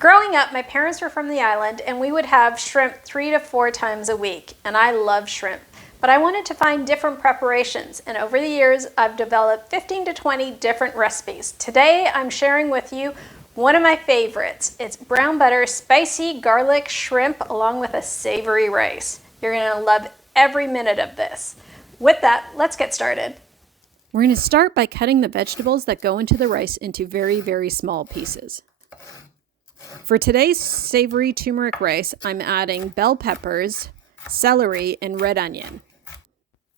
Growing up, my parents were from the island and we would have shrimp 3 to 4 times a week, and I love shrimp. But I wanted to find different preparations, and over the years I've developed 15 to 20 different recipes. Today I'm sharing with you one of my favorites. It's brown butter, spicy garlic shrimp along with a savory rice. You're going to love every minute of this. With that, let's get started. We're going to start by cutting the vegetables that go into the rice into very, very small pieces. For today's savory turmeric rice, I'm adding bell peppers, celery, and red onion.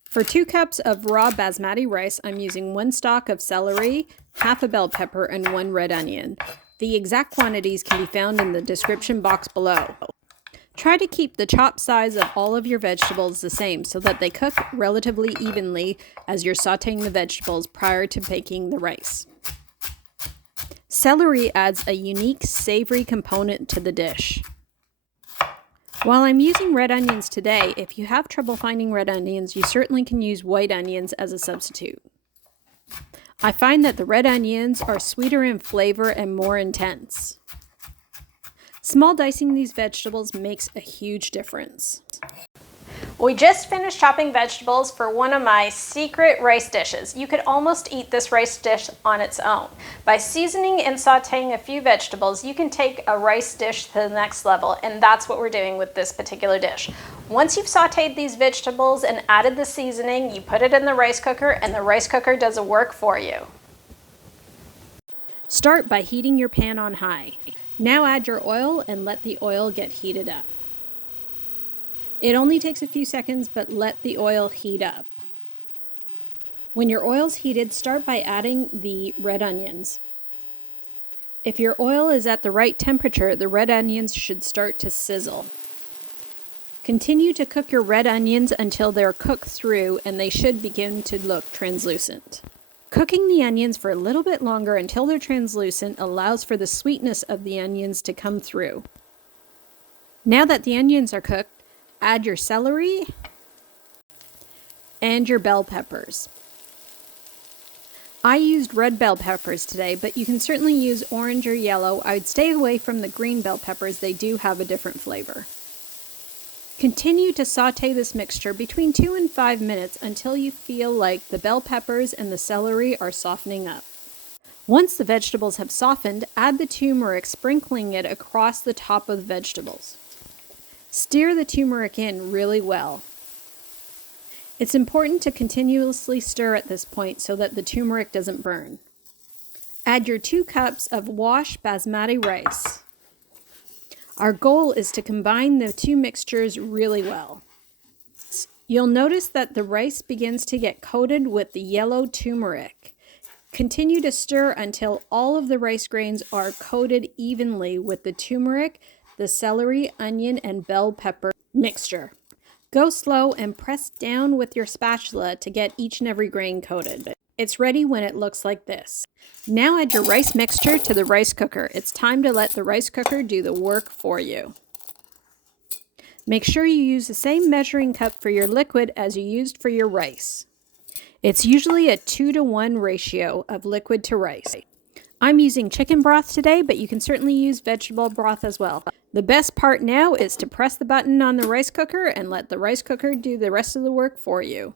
For 2 cups of raw basmati rice, I'm using 1 stalk of celery, half a bell pepper, and 1 red onion. The exact quantities can be found in the description box below. Try to keep the chop size of all of your vegetables the same so that they cook relatively evenly as you're sauteing the vegetables prior to baking the rice. Celery adds a unique savory component to the dish. While I'm using red onions today, if you have trouble finding red onions, you certainly can use white onions as a substitute. I find that the red onions are sweeter in flavor and more intense. Small dicing these vegetables makes a huge difference. We just finished chopping vegetables for one of my secret rice dishes. You could almost eat this rice dish on its own. By seasoning and sauteing a few vegetables, you can take a rice dish to the next level, and that's what we're doing with this particular dish. Once you've sauteed these vegetables and added the seasoning, you put it in the rice cooker, and the rice cooker does the work for you. Start by heating your pan on high. Now add your oil and let the oil get heated up. It only takes a few seconds, but let the oil heat up. When your oil's heated, start by adding the red onions. If your oil is at the right temperature, the red onions should start to sizzle. Continue to cook your red onions until they're cooked through and they should begin to look translucent. Cooking the onions for a little bit longer until they're translucent allows for the sweetness of the onions to come through. Now that the onions are cooked, add your celery and your bell peppers. I used red bell peppers today, but you can certainly use orange or yellow. I would stay away from the green bell peppers. They do have a different flavor. Continue to saute this mixture between 2 and 5 minutes until you feel like the bell peppers and the celery are softening up. Once the vegetables have softened, add the turmeric, sprinkling it across the top of the vegetables. Stir the turmeric in really well. It's important to continuously stir at this point so that the turmeric doesn't burn. Add your 2 cups of washed basmati rice. Our goal is to combine the 2 mixtures really well. You'll notice that the rice begins to get coated with the yellow turmeric. Continue to stir until all of the rice grains are coated evenly with the turmeric, the celery, onion, and bell pepper mixture. Go slow and press down with your spatula to get each and every grain coated. It's ready when it looks like this. Now add your rice mixture to the rice cooker. It's time to let the rice cooker do the work for you. Make sure you use the same measuring cup for your liquid as you used for your rice. It's usually a 2-to-1 ratio of liquid to rice. I'm using chicken broth today, but you can certainly use vegetable broth as well. The best part now is to press the button on the rice cooker and let the rice cooker do the rest of the work for you.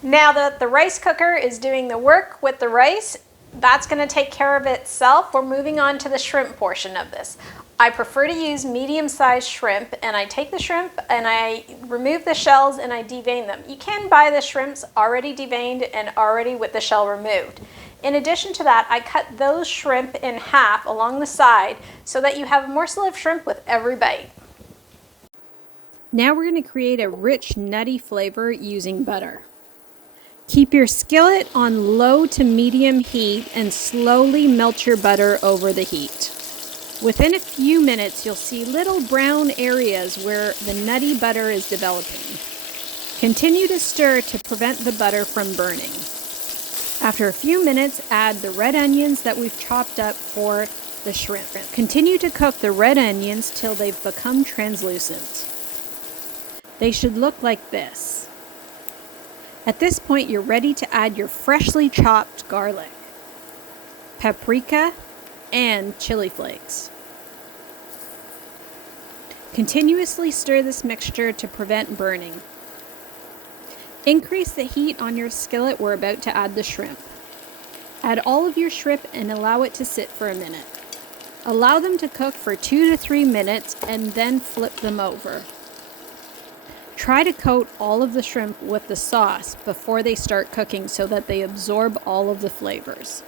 Now that the rice cooker is doing the work with the rice, that's going to take care of itself. We're moving on to the shrimp portion of this. I prefer to use medium-sized shrimp, and I take the shrimp and I remove the shells and I devein them. You can buy the shrimps already deveined and already with the shell removed. In addition to that, I cut those shrimp in half along the side so that you have a morsel of shrimp with every bite. Now we're going to create a rich, nutty flavor using butter. Keep your skillet on low to medium heat and slowly melt your butter over the heat. Within a few minutes, you'll see little brown areas where the nutty butter is developing. Continue to stir to prevent the butter from burning. After a few minutes, add the red onions that we've chopped up for the shrimp. Continue to cook the red onions till they've become translucent. They should look like this. At this point, you're ready to add your freshly chopped garlic, paprika, and chili flakes. Continuously stir this mixture to prevent burning. Increase the heat on your skillet. We're about to add the shrimp. Add all of your shrimp and allow it to sit for a minute. Allow them to cook for 2 to 3 minutes and then flip them over. Try to coat all of the shrimp with the sauce before they start cooking so that they absorb all of the flavors.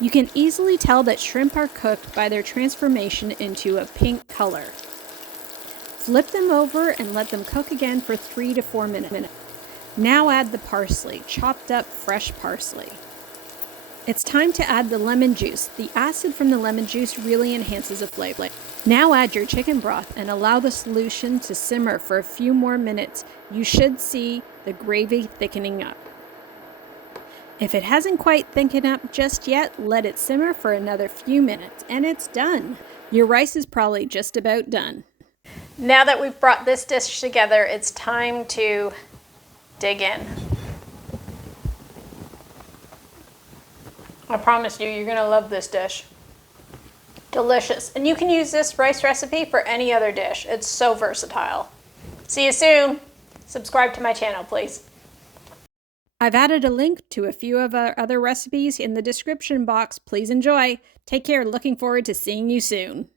You can easily tell that shrimp are cooked by their transformation into a pink color. Flip them over and let them cook again for 3 to 4 minutes. Now add the parsley, chopped up fresh parsley. It's time to add the lemon juice. The acid from the lemon juice really enhances the flavor. Now add your chicken broth and allow the solution to simmer for a few more minutes. You should see the gravy thickening up. If it hasn't quite thickened up just yet, let it simmer for another few minutes and it's done. Your rice is probably just about done. Now that we've brought this dish together, it's time to dig in. I promise you, you're gonna love this dish. Delicious. And you can use this rice recipe for any other dish. It's so versatile. See you soon. Subscribe to my channel, please. I've added a link to a few of our other recipes in the description box. Please enjoy. Take care. Looking forward to seeing you soon.